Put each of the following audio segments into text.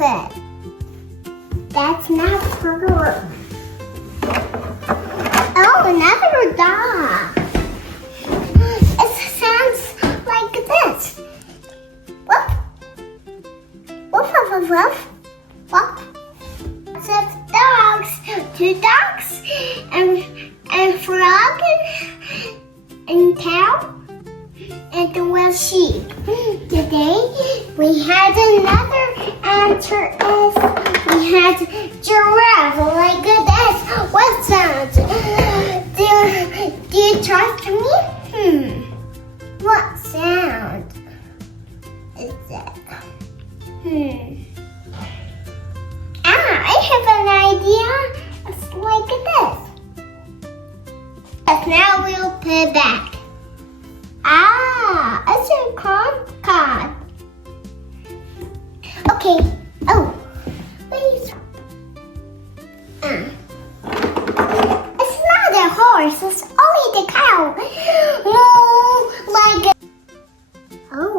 put. That's not her. Oh, another dog. It sounds like this. Woof. Woof, woof, woof, woof. Six dogs, two dogs, and frog, and cow, and one sheep. Today we had another answer as we had giraffe like this. What sound? Do you trust me? What sound is that? I have an idea. It's like this. Yes, now we'll put it back. It's a card. Okay. Oh, please. It's not a horse. It's only the cow. Moo, like. Oh.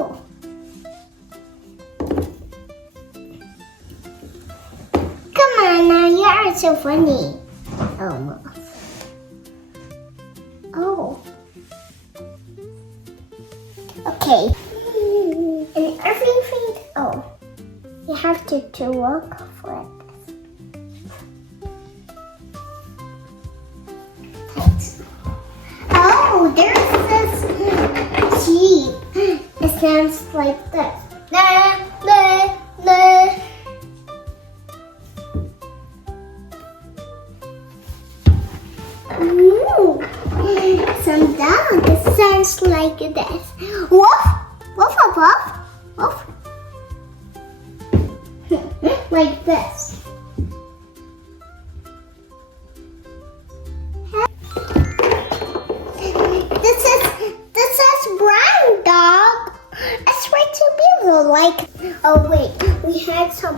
Come on now, you are so funny. Almost. Oh. Okay. And everything. Oh. You have to work for it. Thanks. Oh, there's this sheep. It sounds like this. La, la, la. Some dog. It sounds like this. Woof, woof, woof, woof. Like this. This is brown dog. It's way too beautiful. Like, oh wait, we had some.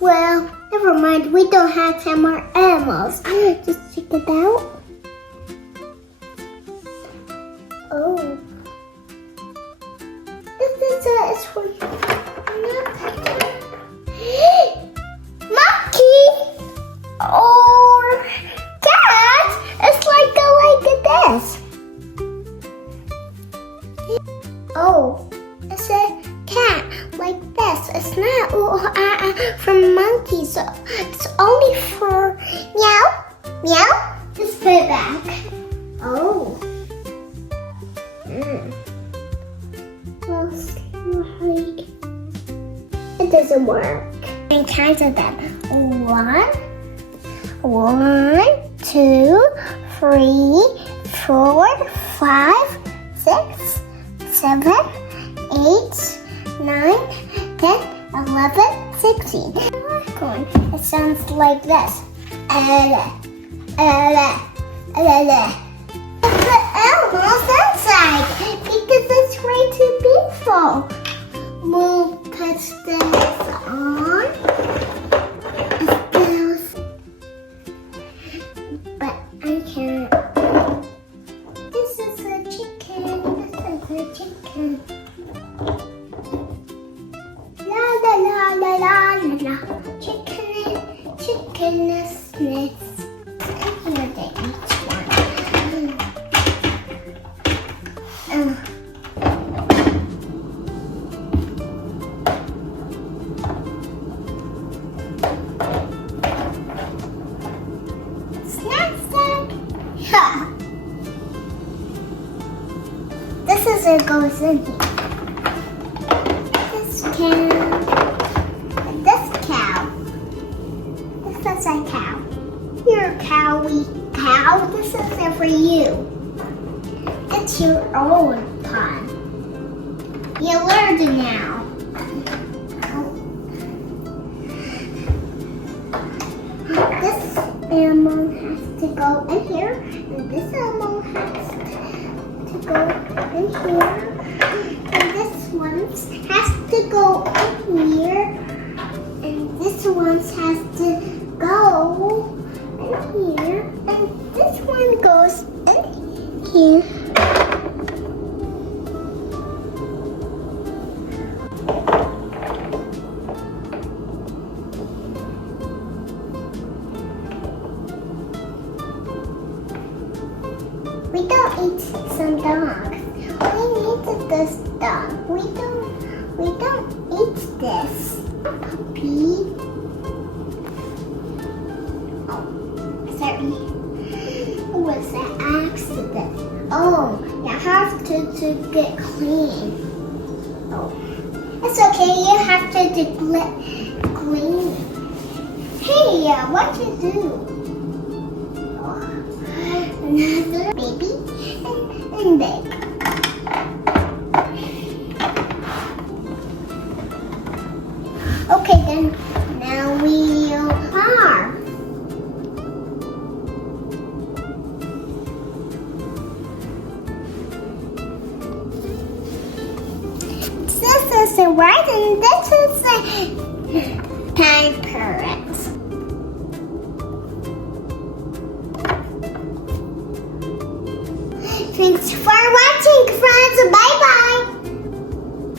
Well, never mind. We don't have some more animals. Just check it out. Oh, this is for monkey or cat. It's like this. Oh, it's a cat like this. It's not from monkeys. So it's only for meow, meow. Just put it back. Oh. Well, like it doesn't work. And kinds of them. 1, 2, 3, 4, 5, 6, 7, 8, 9, 10, 11, 16. It sounds like this. The animals inside because it's way too beautiful. We'll put this on. But I can't. This is a chicken. This is a chicken. La la la la la la la. Chicken is this. Here they each one. This is what goes in here. This cow. This cow. This is a cow. You're a cowy cow. This is it for you. It's your own pun. You learned it now. This animal has to go in here, and this animal has to go in here, and this one has to go in here, and this one has to go in here, and this one goes in here. need some dogs. We need this dog. We don't eat this. Puppy. Oh, sorry. It was an accident. Oh, you have to get clean. Oh, it's okay. You have to get clean. Hey, what you do? Another baby and big. Okay, then now we'll farm. This is a red and this is a parrots. Thanks for watching, friends. Bye.